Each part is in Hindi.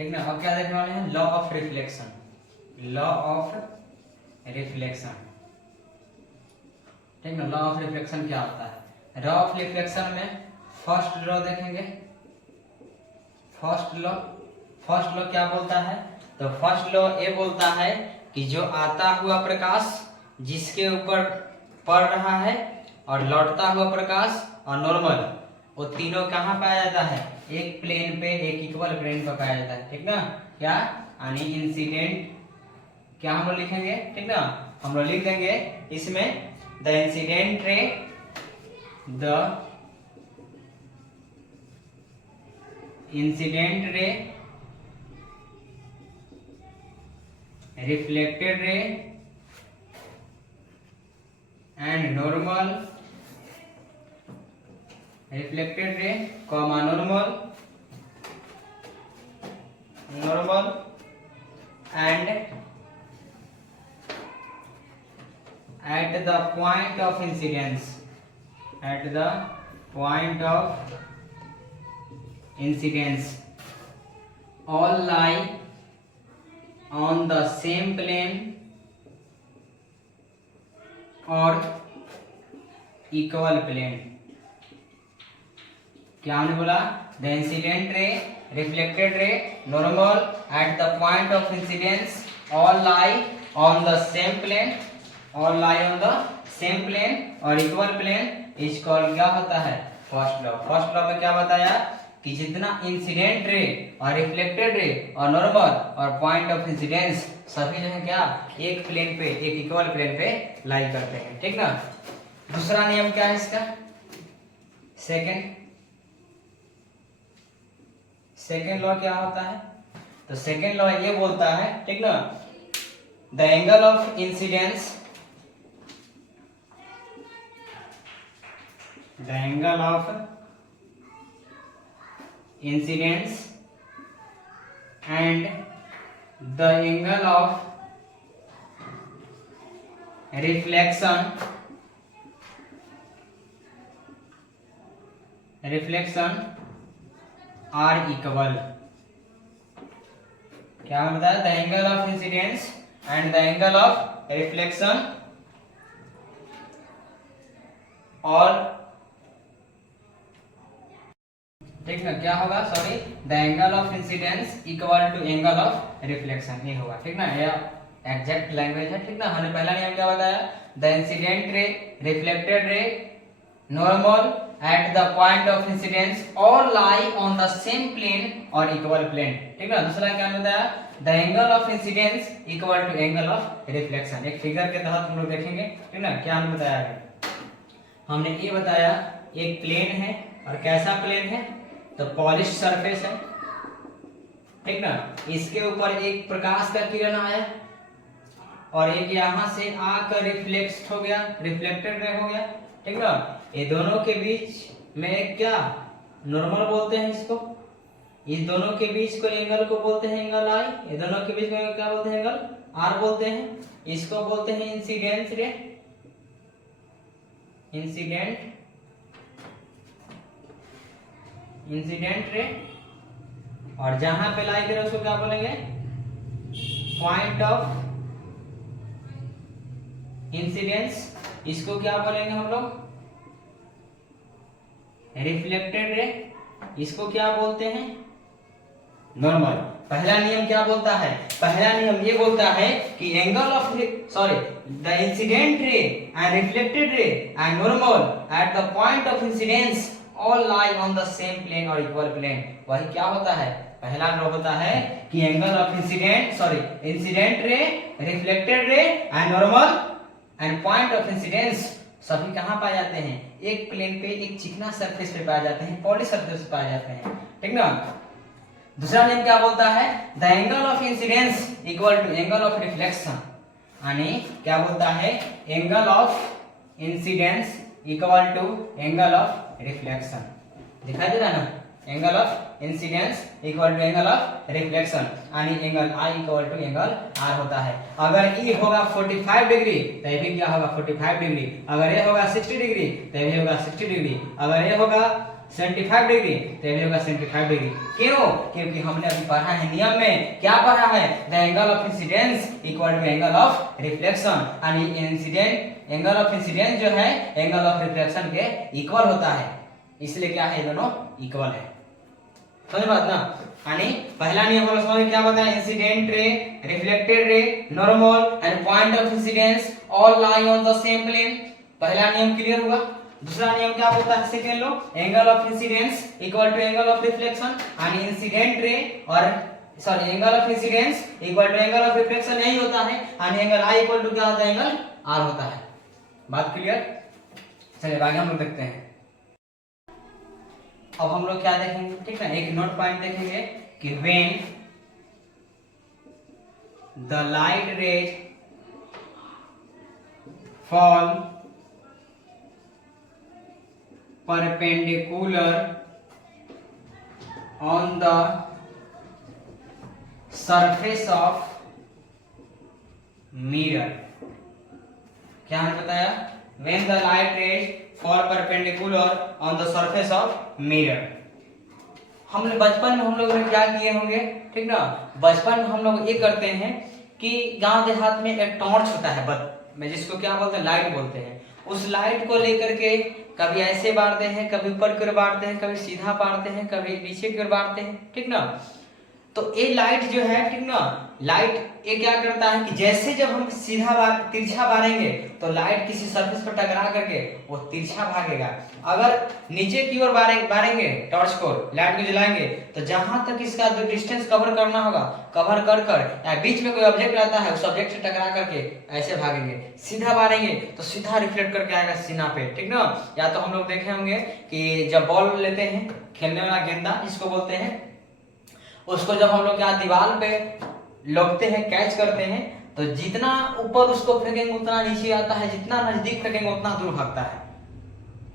ठीक ना। अब क्या देखने वाले हैं, law of reflection. Law of reflection, ठीक ना। लॉ ऑफ रिफ्लेक्शन क्या होता है, लॉ ऑफ रिफ्लेक्शन में फर्स्ट लॉ देखेंगे। फर्स्ट लॉ क्या बोलता है, तो फर्स्ट लॉ ये बोलता है कि जो आता हुआ प्रकाश जिसके ऊपर पड़ रहा है और लौटता हुआ प्रकाश और नॉर्मल, वो तीनों कहाँ पाया जाता है, एक प्लेन पे, एक इक्वल प्लेन पर पाया जाता है। ठीक ना। क्या यानी इंसिडेंट, क्या हम लोग लिखेंगे, ठीक ना, हम लोग लिख देंगे इसमें द इंसिडेंट रे, the incident ray, reflected ray and normal, reflected ray comma normal and at the point of incidence, at the point of incidence all lie on the same plane or equal plane। क्या हमने बोला, the incident ray, reflected ray, normal at the point of incidence all lie on the same plane, और lie on the same plane और इक्वल प्लेन इज कॉल्ड, क्या होता है, फर्स्ट लॉ। फर्स्ट लॉ में क्या बताया कि जितना इंसिडेंट रे और रिफ्लेक्टेड रे और नॉर्मल और पॉइंट ऑफ इंसिडेंस सभी जो है क्या, एक प्लेन पे, एक इक्वल प्लेन पे लाई करते हैं। ठीक ना। दूसरा नियम क्या है इसका, सेकेंड लॉ क्या होता है, तो सेकेंड लॉ ये बोलता है, ठीक ना, the angle of incidence, the angle of incidence and the angle of reflection are equal। क्या बताया, the angle of incidence and the angle of reflection और, ठीक ना, क्या होगा, sorry, the angle of incidence equal to angle of reflection, ये होगा। ठीक ना, ये एग्जैक्ट लैंग्वेज है। ठीक ना। हमने पहला नियम क्या बताया, the incident ray, reflected ray, normal at the point of incidence all lie on the same plane और इक्वल प्लेन। ठीक ना। दूसरा क्या बताया, the angle of incidence equal to angle of reflection. एक फिगर के तहत हम लोग देखेंगे। ठीक ना। क्या हमने बताया, हमने ये बताया एक प्लेन है, और कैसा प्लेन है, तो पॉलिश सरफेस है। ठीक ना। इसके ऊपर एक प्रकाश का किरण आया और एक यहां से आकर रिफ्लेक्ट हो गया, रिफ्लेक्टेड रे हो गया। ठीक ना। ये दोनों के बीच में एक क्या, नॉर्मल बोलते हैं इसको। इस दोनों के बीच को एंगल को बोलते हैं एंगल आई। ये दोनों के बीच में क्या बोलते हैं, एंगल आर बोलते हैं। इसको बोलते हैं इंसिडेंस रे, इंसिडेंट रे, और जहां पे लाई करे उसको क्या बोलेंगे, पॉइंट ऑफ इंसिडेंस। इसको क्या बोलेंगे हम लोग, रिफ्लेक्टेड रे। इसको क्या बोलते हैं, नॉर्मल। पहला नियम क्या बोलता है, पहला नियम ये बोलता है कि angle of, sorry, the incident ray and reflected ray and normal at the point of incidence all lie on the same plane और इक्वल प्लेन। वही क्या होता है, पहला लॉ होता है कि angle of incident, sorry, incident ray, reflected ray and normal and point of incidence सभी कहां पाए जाते हैं, एक प्लेन पे, एक चिकना सरफेस पे पाए जाते हैं, पॉलिश सरफेस पे पाए जाते हैं। ठीक ना। दूसरा नियम क्या बोलता है, the angle of incidence equal to angle of reflection, यानी क्या बोलता है, angle of incidence equal to angle of reflection. दिखाई दे रहा है ना, angle of incidence equal to angle of reflection, यानी angle I equal to angle R होता है। अगर ई होगा 45 डिग्री तो ये भी क्या होगा, 45 डिग्री। अगर ये होगा 60 डिग्री तो ये भी होगा 60 डिग्री। अगर ये होगा 75 डिग्री, तो ये भी होगा 75 डिग्री। क्यों? क्योंकि हमने अभी पढ़ा है नियम में, क्या पढ़ा है, the angle of incidence equal to angle of reflection, यानी इंसिडेंट एंगल ऑफ इंसिडेंस जो है एंगल ऑफ रिफ्लेक्शन के इक्वल होता है, इसलिए क्या है, दोनों इक्वल है। समझ बात ना। यानी पहला नियम हम लोग समझ क्या बताया, incident ray, reflected ray, normal and point of incidence all lie on the same plane. पहला नियम क्लियर हुआ। दूसरा नियम क्या बोलता है, सेकेंड लो, angle of incidence equal to angle of reflection, यानी इंसिडेंट रे और sorry angle of incidence equal to angle of reflection यही होता है, यानी एंगल आई इक्वल टू क्या होता है, एंगल आर होता है। बात क्लियर। चलिए आगे हम लोग देखते हैं। अब हम लोग क्या देखेंगे, ठीक है, एक नोट पॉइंट देखेंगे कि when the light rays fall perpendicular on the surface of mirror। क्या हमने बताया, when the light rays fall perpendicular on the surface of mirror। हमने बचपन में हम लोगों ने क्या किए होंगे, ठीक ना, बचपन में हम लोग ये करते हैं कि गांव देहात में एक टॉर्च होता है, में जिसको क्या बोलते हैं, लाइट बोलते हैं। उस लाइट को लेकर के कभी ऐसे बांटते हैं, कभी ऊपर की ओर बांटते हैं, कभी सीधा बांटते हैं, कभी नीचे की ओर बांटते हैं, ठीक ना। तो ये लाइट जो है, ठीक ना, लाइट ये क्या करता है कि जैसे जब हम तिरछा बारेंगे तो लाइट किसी सरफेस पर टकरा करके वो तिरछा भागेगा। अगर नीचे की ओर बारेंगे टॉर्च को, लाइट को जलाएंगे, तो जहां तक इसका जो डिस्टेंस कवर करना होगा कवर कर कर, या बीच में कोई ऑब्जेक्ट रहता है उस ऑब्जेक्ट से टकरा करके ऐसे भागेंगे। सीधा बारेंगे तो सीधा रिफ्लेक्ट करके आएगा सीना पे, ठीक ना। या तो हम लोग देखे होंगे कि जब बॉल लेते हैं, खेलने वाला गेंदा जिसको बोलते हैं, उसको जब हम लोग क्या दीवार पे लगते हैं, कैच करते हैं, तो जितना ऊपर उसको फेंकेंगे उतना नीचे आता है, जितना नजदीक फेंकेंगे उतना दूर भागता है।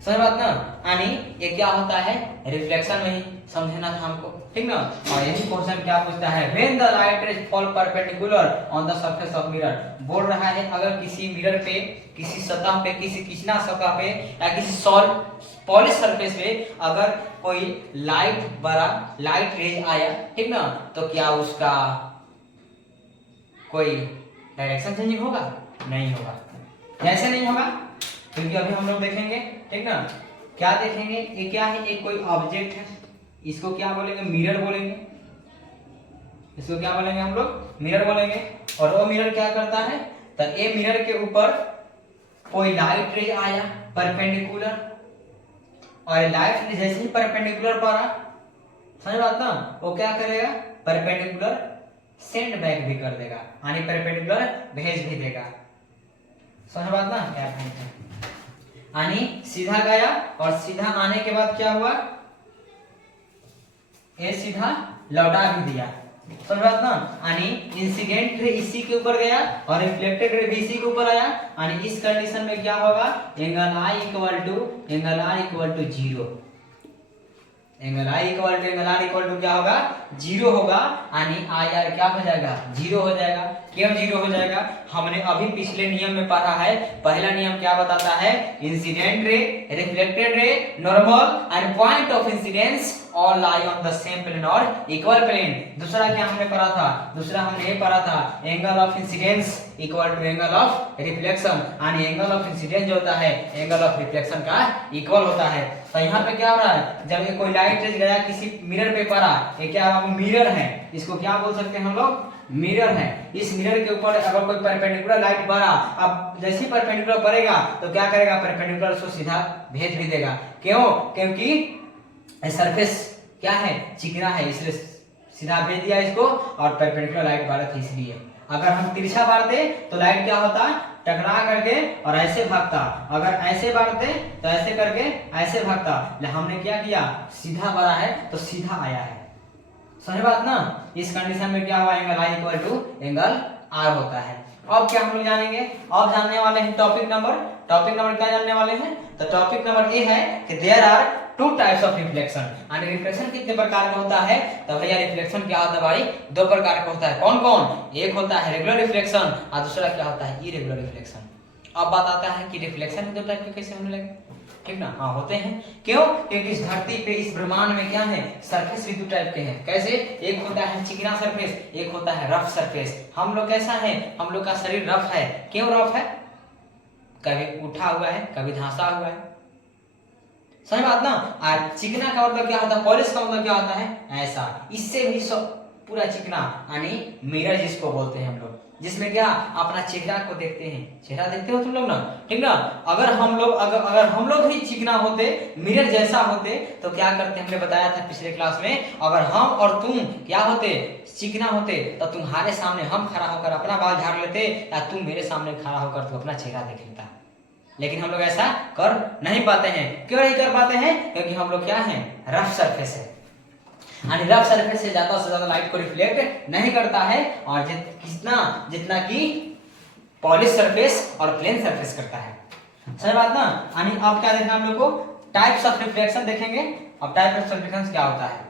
समझ बात ना। यानी ये क्या होता है, रिफ्लेक्शन में ही समझना था हमको, ठीक ना। और यही क्वेश्चन क्या पूछता है, when the light rays fall perpendicular on the surface of mirror. बोल रहा है अगर किसी मिरर पे, किसी सतह पे, किसी किचना सतह पे या किसी पॉलिश सरफेस पे अगर कोई लाइट रेज आया, ठीक ना, तो क्या उसका कोई डायरेक्शन चेंजिंग होगा? नहीं होगा। कैसे नहीं होगा? क्योंकि अभी हम लोग देखेंगे, ठीक ना, क्या देखेंगे, ये क्या है, ये कोई ऑब्जेक्ट है, इसको क्या बोलेंगे, मिरर बोलेंगे। इसको क्या बोलेंगे हम लोग, मिरर बोलेंगे। और वो मिरर क्या करता है, तो ये मिरर के ऊपर कोई लाइट रे आया परपेंडिकुलर, और लाइट रे जैसे ही परपेंडिकुलर पड़ा, समझ बात ना, वो क्या करेगा, परपेंडिकुलर सेंड बैक भी कर देगा, यानी परपेंडिकुलर भेज भी देगा। समझ बात ना, क्या है, यानी सीधा गया और सीधा आने के बाद क्या हुआ, ये सीधा लौटा भी दिया। समझ बात ना, यानी इंसिडेंट रे इसी के ऊपर गया और रिफ्लेक्टेड रे भी इसी के ऊपर आया, यानी इस कंडीशन में क्या होगा, angle I equal to 0। Angle I equal to angle R equal to क्या होगा, 0 होगा, यानी आई आर क्या हो जाएगा, 0 हो जाएगा। क्यों 0 हो जाएगा, हमने अभी पिछले नियम में पढ़ा है। पहला नियम क्या बताता है, incident ray, reflected ray, normal and point of incidence all lie on the same plane और इक्वल प्लेन। दूसरा क्या हमने पढ़ा था, दूसरा हमने ये पढ़ा था, angle of incidence equal to angle of reflection, यानी एंगल ऑफ इंसिडेंस जो होता है एंगल ऑफ रिफ्लेक्शन का इक्वल होता है। तो यहाँ पे क्या हो रहा है, जब ये कोई लाइट रेज गया किसी मिरर पे पड़ा, ये क्या मिरर है, इसको क्या बोल सकते हैं हम लोग, मिरर है। इस मिरर के ऊपर अगर कोई परपेंडिकुलर लाइट पड़ा, अब जैसे ही परपेंडिकुलर पड़ेगा तो क्या करेगा, परपेंडिकुलर उसको सीधा भेज भी देगा। क्यों, क्योंकि सरफेस क्या है, चिकना है, इसलिए सीधा भेज दिया इसको, और परपेंडिकुलर लाइट बारह थी इसलिए। अगर हम तिरछा बारते तो लाइट क्या होता, टकरा करके और ऐसे भागता, अगर ऐसे बारते तो ऐसे करके ऐसे भागता। हमने क्या किया, सीधा बारा है तो सीधा आया है। समझ बात ना। इस कंडीशन में क्या हुआ, angle I equal to angle R होता है। अब क्या हम लोग जानेंगे, अब जानने वाले हैं टॉपिक नंबर क्या जानने वाले हैं, तो टॉपिक नंबर ये है कि there are two types of reflection. यानी रिफ्लेक्शन कितने प्रकार का होता है, तो भैया रिफ्लेक्शन क्या होता है भाई, दो प्रकार का होता है। कौन कौन, एक होता है रेगुलर रिफ्लेक्शन और दूसरा क्या होता है, इरेगुलर रिफ्लेक्शन। अब बात आता है कि रिफ्लेक्शन के दो टाइप के कैसे होने लगे। ठीक ना, हाँ होते हैं। क्यों? क्योंकि इस धरती पे, इस ब्रह्मांड में क्या है, सरफेस भी दो टाइप के हैं। कैसे? एक होता है चिकना सरफेस, एक होता है रफ सरफेस। हम लोग कैसा है, हम लोग का शरीर रफ है। क्यों रफ है? कभी उठा हुआ है, कभी धंसा हुआ है, सही बात ना। और चिकना का मतलब क्या होता है, पॉलिश का मतलब क्या होता है, ऐसा। इससे भी पूरा चिकना, यानी मिरर जिसको बोलते हैं हम लोग, जिसमें क्या अपना चेहरा को देखते हैं। चेहरा देखते हो तुम लोग ना, ठीक ना। अगर हम लोग भी चिकना होते, मिरर जैसा होते, तो क्या करते, हमने बताया था पिछले क्लास में, अगर हम और तुम क्या होते, चिकना होते, तो तुम्हारे सामने हम खड़ा होकर अपना बाल झाड़ लेते, या तुम मेरे सामने खड़ा होकर तू अपना चेहरा देख लेता। लेकिन हम लोग ऐसा कर नहीं पाते हैं। क्यों नहीं कर पाते हैं? क्योंकि हम लोग क्या है, रफ सरफेस है, यानी रफ सरफेस से ज्यादा लाइट को रिफ्लेक्ट नहीं करता है, और जितना कि पॉलिश सरफेस और प्लेन सरफेस करता है। सही बात ना। यानी अब क्या देखना हम लोग को, टाइप्स ऑफ रिफ्लेक्शन देखेंगे। अब टाइप ऑफ रिफ्लेक्शन क्या होता है,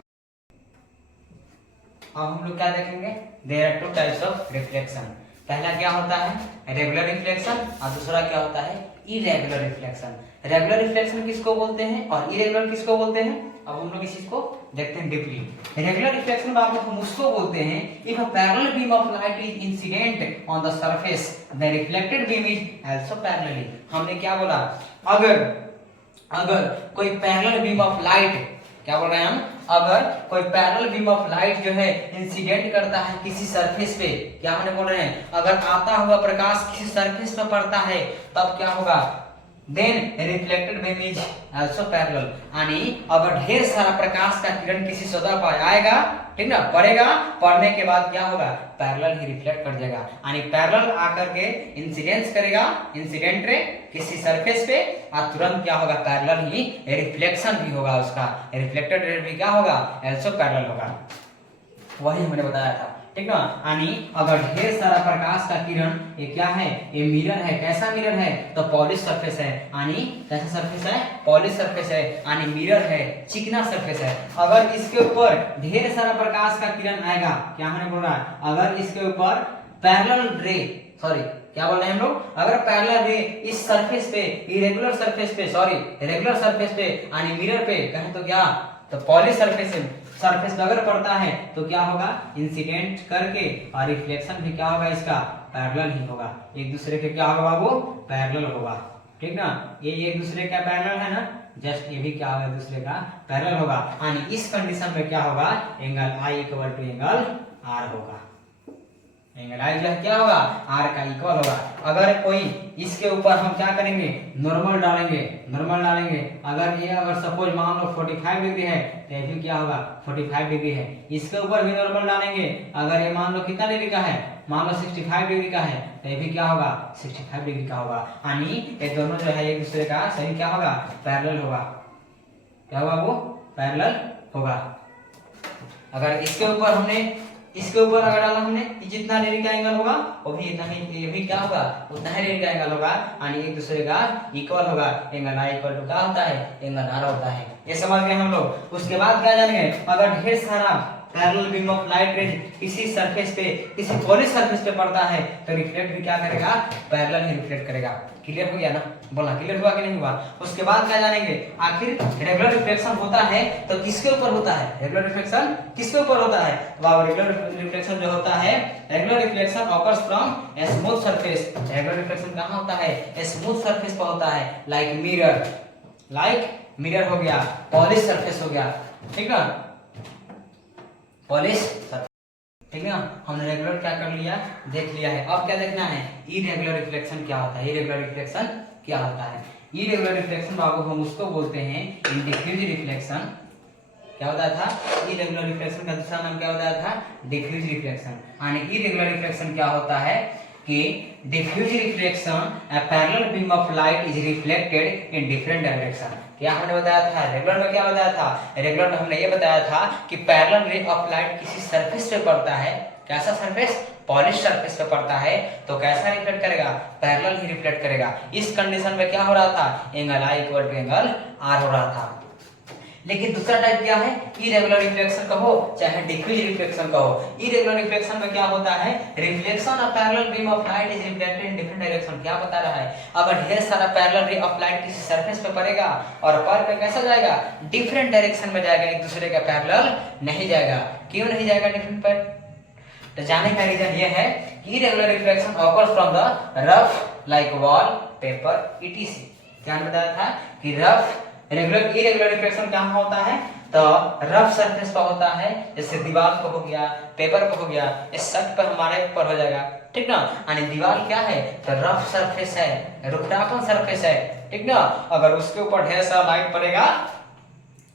अब हम लोग क्या देखेंगे, there are two types of reflection. पहला क्या होता है, रेगुलर रिफ्लेक्शन, और दूसरा क्या होता है, इरेगुलर रिफ्लेक्शन। रेगुलर रिफ्लेक्शन किसको बोलते हैं और इरेगुलर किसको बोलते हैं, अब हम लोग इस चीज को देखते हैं डीपली। रेगुलर रिफ्लेक्शन में आप हम उसको बोलते हैं, if a parallel beam of light is incident on the surface the reflected beam is also parallelly. हमने क्या बोला, अगर कोई पैरेलल बीम ऑफ लाइट, क्या बोल रहे हैं हम, अगर कोई पैरेलल बीम ऑफ लाइट जो है इंसिडेंट करता है किसी सरफेस पे, क्या हमने बोल रहे हैं, अगर आता हुआ प्रकाश किसी सरफेस पे पड़ता है, तब क्या होगा, then reflected beam is also parallel. यानी अगर ढेर सारा प्रकाश का किरण किसी सतह पर आएगा, ठीक ना, पड़ेगा, पड़ने के बाद क्या होगा, पैरेलल ही रिफ्लेक्ट कर जाएगा। यानी पैरेलल आकर के इंसिडेंस करेगा, इंसिडेंट रे किसी सरफेस पे, और तुरंत क्या होगा, पैरेलल ही रिफ्लेक्शन भी होगा, उसका रिफ्लेक्टेड रे भी क्या होगा, आल्सो पैरेलल होगा। वही हमने बताया था, ठीक ना। यानी अगर ढेर सारा प्रकाश का किरण, ये क्या है, ये मिरर है। कैसा मिरर है, तो पॉलिश सरफेस है। यानी कैसा सरफेस है, पॉलिश सरफेस है, यानी मिरर है, चिकना सरफेस है। अगर इसके ऊपर ढेर सारा प्रकाश का किरण आएगा, क्या हमने बोल रहा है, अगर इसके ऊपर पैरेलल रे, सॉरी क्या बोल रहे हैं हम लोग, अगर पैरेलल रे इस सरफेस पे, इरेगुलर सरफेस पे, सॉरी रेगुलर सरफेस पे, यानी मिरर पे कहें तो क्या, तो पॉलिश सरफेस पे अगर पड़ता है, तो क्या होगा, इंसिडेंट करके, और रिफ्लेक्शन भी क्या होगा, इसका पैरेलल ही होगा। एक दूसरे के क्या होगा बाबू, पैरेलल होगा, ठीक ना। ये एक दूसरे का पैरेलल है ना, जस्ट ये भी क्या होगा, दूसरे का पैरेलल होगा। यानी इस कंडीशन में क्या होगा, angle I equal to angle R होगा। एंगल आई जो है क्या होगा, आर का इक्वल होगा। अगर कोई इसके ऊपर हम क्या करेंगे, नॉर्मल डालेंगे, अगर ये अगर सपोज मान लो 45 डिग्री है, तो ये भी क्या होगा, 45 डिग्री है। इसके ऊपर भी नॉर्मल डालेंगे, अगर ये मान लो कितना डिग्री का है, मान लो 65 डिग्री का है, तो ये भी क्या होगा, 65 डिग्री का होगा। यानी ये दोनों जो है एक दूसरे का सही क्या होगा, पैरेलल होगा। क्या होगा, वो पैरेलल होगा। अगर इसके ऊपर अगर डाला हमने, जितना डिग्री का एंगल होगा, वो भी इतना ही, ये भी क्या होगा, उतना ही डिग्री का एंगल होगा, यानी एक दूसरे का इक्वल होगा। एंगल आई इक्वल टू क्या होता है, एंगल आर होता है। ये समझ गए हम लोग। उसके बाद क्या जानेंगे, अगर ढेर सारा parallel beam of light rays किसी सरफेस पे, किसी पॉलिश सरफेस पे पड़ता है, तो रिफ्लेक्ट भी क्या करेगा, पैरेलल ही रिफ्लेक्ट करेगा। क्लियर हो गया ना, बोला क्लियर हुआ कि नहीं हुआ। उसके बाद क्या जानेंगे, आखिर रेगुलर रिफ्लेक्शन होता है तो किसके ऊपर होता है, रेगुलर रिफ्लेक्शन किसके ऊपर होता है, तो रेगुलर रिफ्लेक्शन जो होता है, regular reflection occurs from a smooth surface. Regular reflection कहां होता है, स्मूथ सरफेस पर होता है, लाइक मिरर हो गया, पॉलिश सरफेस हो गया, ठीक ना, पॉलिश, ठीक है। हमने रेगुलर क्या कर लिया, देख लिया है। अब क्या देखना है, इरेगुलर रिफ्लेक्शन क्या होता है। इरेगुलर रिफ्लेक्शन क्या होता है, इरेगुलर रिफ्लेक्शन बाबू हम उसको बोलते हैं डिफ्यूज रिफ्लेक्शन। क्या होता था, इरेगुलर रिफ्लेक्शन का दूसरा नाम क्या होता था, डिफ्यूज रिफ्लेक्शन। यानी इरेगुलर रिफ्लेक्शन क्या होता है कि diffuse reflection, a parallel beam of light is reflected in different direction। क्या हमने बताया था, रेगुलर में क्या बताया था, रेगुलर में हमने ये बताया था कि पैरेलल रे ऑफ लाइट किसी सरफेस पे पड़ता है, कैसा सरफेस, पॉलिश सरफेस पे पड़ता है, तो कैसा रिफ्लेक्ट करेगा, पैरेलल ही रिफ्लेक्ट करेगा। इस कंडीशन में क्या हो रहा था, angle I equal to angle R हो रहा था। लेकिन दूसरा टाइप क्या है, इरेगुलर रिफ्लेक्शन कहो चाहे डिफ्यूज रिफ्लेक्शन कहो। इरेगुलर रिफ्लेक्शन में क्या होता है, reflection of parallel beam of light is reflected in different direction. क्या बता रहा है, अगर ढेर सारा पैरेलल रे ऑफ लाइट किसी सरफेस पे पड़ेगा और पर पे कैसा जाएगा, डिफरेंट डायरेक्शन में जाएगा, एक दूसरे के पैरेलल नहीं जाएगा। क्यों नहीं जाएगा डिफरेंट पर, तो जाने का रीजन ये है कि irregular reflection occurs from the rough like wall paper etc. क्या बताया था कि रफ इरेगुलर रिफ्लेक्शन कहाँ होता है, तो रफ सरफेस पर होता है, जैसे दीवार पर हो गया, पेपर पर हो गया, इस शर्ट पर हमारे ऊपर हो जाएगा, ठीक ना। यानी दीवार क्या है, तो रफ सरफेस है, रुखरापन सरफेस है, ठीक ना। अगर उसके ऊपर ढेर सारा लाइट पड़ेगा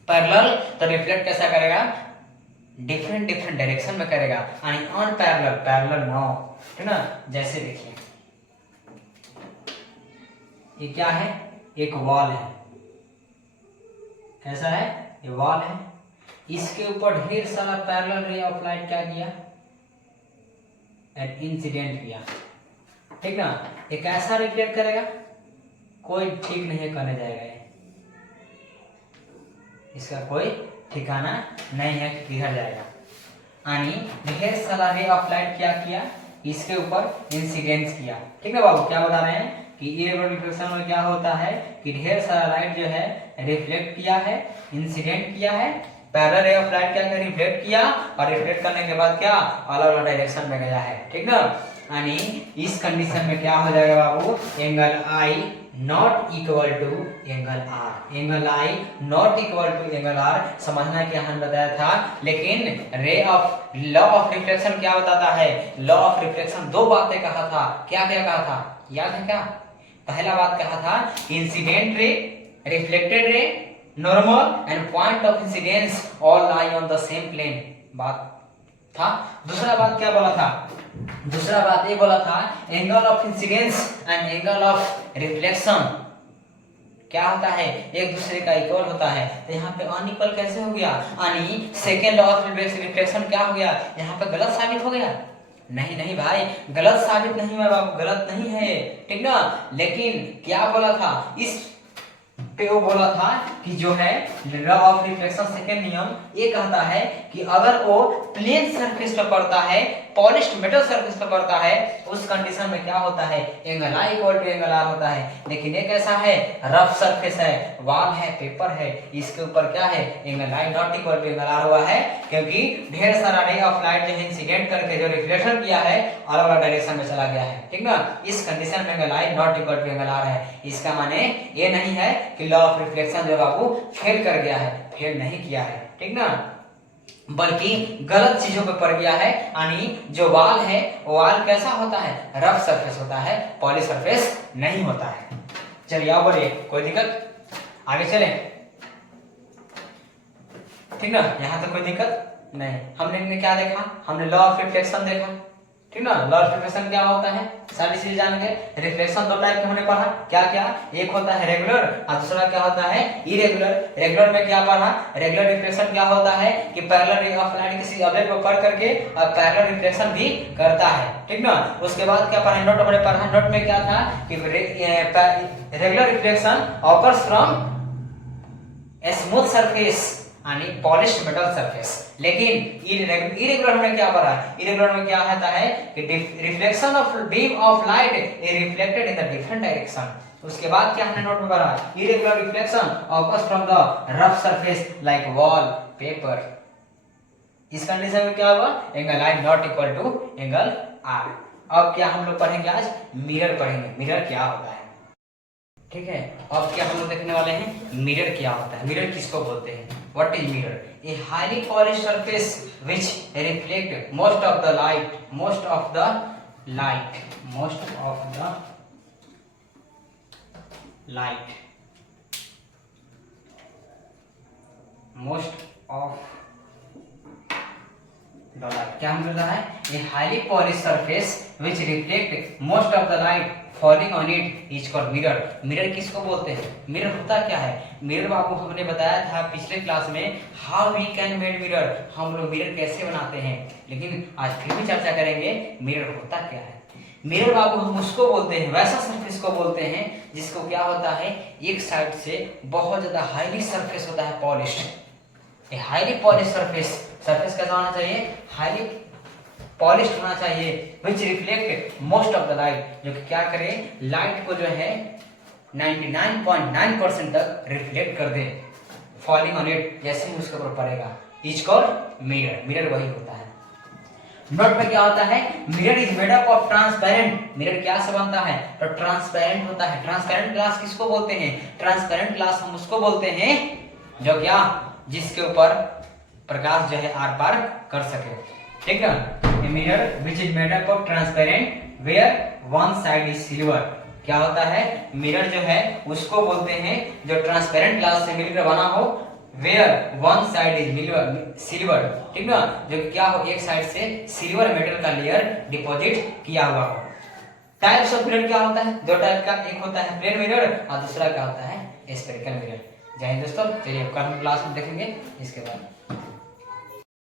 पैरेलल तो रिफ्लेक्ट कैसा करेगा, डिफरेंट डायरेक्शन में करेगा, यानी अनपैरेलल, पैरेलल नो, ठीक ना। जैसे देखिए ये क्या है, एक वॉल है, कैसा है, ये वॉल है, इसके ऊपर ढेर सारा पैरेलल रे ऑफ लाइट क्या किया, एंड इंसिडेंट किया, ठीक ना। ये कैसा रिफ्लेक्ट करेगा, कोई ठीक नहीं करने जाएगा, इसका कोई ठिकाना नहीं है कि किधर जाएगा। यानी ढेर सारा रे ऑफ लाइट क्या किया, इसके ऊपर इंसिडेंस किया, ठीक है बाबू। क्या बता रहे हैं कि इरेगुलर रिफ्लेक्शन में क्या होता है कि ढेर सारा लाइट जो है रिफ्लेक्ट किया है, इंसिडेंट किया है, पैरेलल रे ऑफ लाइट क्या किया, रिफ्लेक्ट किया, और रिफ्लेक्ट करने के बाद क्या अलग अलग डायरेक्शन में गया है, ठीक ना। यानी इस कंडीशन में क्या हो जाएगा बाबू, angle I not equal to angle R, angle I not equal to angle R, समझना क्या हमने बताया था। लेकिन ray of law of reflection क्या बताता है, लॉ ऑफ रिफ्लेक्शन दो बातें कहा था, क्या क्या कहा था, याद है क्या। पहला बात कहा था incident ray, reflected ray, normal and point of incidence all lie on the same plane, बात था। दूसरा बात क्या बोला था, दूसरा बात ये बोला था angle of incidence and angle of reflection क्या होता है, एक दूसरे का इक्वल होता है। तो यहाँ पे अनइक्वल कैसे हो गया, यानी सेकेंड लॉ ऑफ रिफ्लेक्शन क्या हो गया, यहाँ पे गलत साबित हो गया। नहीं नहीं भाई, गलत साबित नहीं हुआ बाबू, गलत नहीं है, ठीक ना। लेकिन क्या बोला था, इस पे वो बोला था कि जो है लॉ ऑफ रिफ्लेक्शन सेकेंड नियम ये कहता है कि अगर वो प्लेन सरफेस पर पड़ता है, पॉलिश्ड मेटल सरफेस पर पड़ता है, उस कंडीशन में क्या होता है, angle I equal to angle R होता है। लेकिन ये कैसा है, रफ सरफेस है, वॉल है, पेपर है, इसके ऊपर क्या है, angle I not equal to angle R हुआ है, क्योंकि ढेर सारा रे ऑफ लाइट जो इंसिडेंट करके जो रिफ्लेक्शन किया है अलग अलग डायरेक्शन में चला गया है, ठीक ना। इस कंडीशन में angle I not equal to angle R है। इसका माने ये नहीं है कि लॉ ऑफ रिफ्लेक्शन जो बाबू फेल कर गया है, फेल नहीं किया है, ठीक ना, बल्कि गलत चीजों पे पड़ गया है। यानी जो वाल है, वाल कैसा होता है, रफ सरफेस होता है, पॉली सरफेस नहीं होता है। चलिए आओ बढ़िए, कोई दिक्कत, आगे चले, ठीक ना। यहाँ तो कोई दिक्कत नहीं। हमने क्या देखा, हमने लॉ ऑफ रिफ्लेक्शन देखा, ठीक ना। लॉ ऑफ रिफ्लेक्शन क्या होता है, सारी चीज जान गए। रिफ्लेक्शन दो टाइप के हमने पढ़ा, क्या क्या, एक होता है रेगुलर और दूसरा क्या होता है इरेगुलर। रेगुलर में क्या पढ़ा, रेगुलर रिफ्लेक्शन क्या होता है कि पैरेलल रे ऑफ लाइट किसी ऑब्जेक्ट पर पड़ करके और पैरेलल रिफ्लेक्शन भी करता है, ठीक ना। उसके बाद क्या पढ़ा, नोट हमने पढ़ा, नोट में क्या था कि regular reflection occurs from a smooth surface यानी पॉलिश्ड मेटल सरफेस। लेकिन इरेगुलर में क्या पढ़ा, इरेगुलर में क्या होता है कि reflection of beam of light is reflected in the different direction. उसके बाद क्या हमने नोट में पढ़ा, irregular reflection occurs from the rough surface like wall, paper. इस कंडीशन में क्या हुआ, angle I not equal to angle R. अब क्या हम लोग पढ़ेंगे, आज मिरर पढ़ेंगे, मिरर क्या होता है, ठीक है। अब क्या हम लोग देखने वाले हैं, मिरर क्या होता है, मिरर किसको बोलते हैं, what is mirror, a highly polished surface which reflect most of the light, most of the light, most of the light, most of the light. क्या हम रहा है, a highly polished surface which reflect most of the light falling on it is called mirror. Mirror किसको बोलते हैं, मिरर होता क्या है, मिरर बाबू हमने बताया था पिछले क्लास में, how we can made mirror, हम लोग मिरर कैसे बनाते हैं। लेकिन आज फिर भी चर्चा करेंगे मिरर होता क्या है। मिरर बाबू हम उसको बोलते हैं, वैसा सरफेस को बोलते हैं जिसको क्या होता है, एक साइड से बहुत ज्यादा हाईली सरफेस होता है, पॉलिश्ड। हाईली पॉलिश सरफेस कैसा होना चाहिए, हाईली पॉलिश्ड होना चाहिए, which reflect most of the light, जो कि क्या करे, लाइट को जो है 99.9% तक रिफ्लेक्ट कर दे, फॉलिंग ऑन इट, जैसे ही उसके ऊपर पड़ेगा, इज कॉल्ड मिरर। मिरर वही होता है। नोट में क्या होता है, mirror is made up of transparent. Mirror क्या से बनता है, तो ट्रांसपेरेंट होता है। ट्रांसपेरेंट ग्लास किसको बोलते हैं, ट्रांसपेरेंट ग्लास हम उसको बोलते हैं जो क्या, जिसके ऊपर प्रकाश जो है आर पार कर सके, ठीक है। Mirror which is made up of transparent where one side is silver. क्या होता है, मिरर जो है उसको बोलते हैं जो ट्रांसपेरेंट ग्लास से मिलकर बना हो, where one side is silver, ठीक ना, जो क्या हो, एक साइड से सिल्वर मेटल का लेयर डिपॉजिट किया हुआ हो। टाइप्स ऑफ मिरर क्या होता है, दो टाइप का, एक होता है प्लेन मिरर और दूसरा क्या होता है, स्फेरिकल मिरर। जय हिंद दोस्तों, चलिए कल हम क्लास में देखेंगे इसके बाद।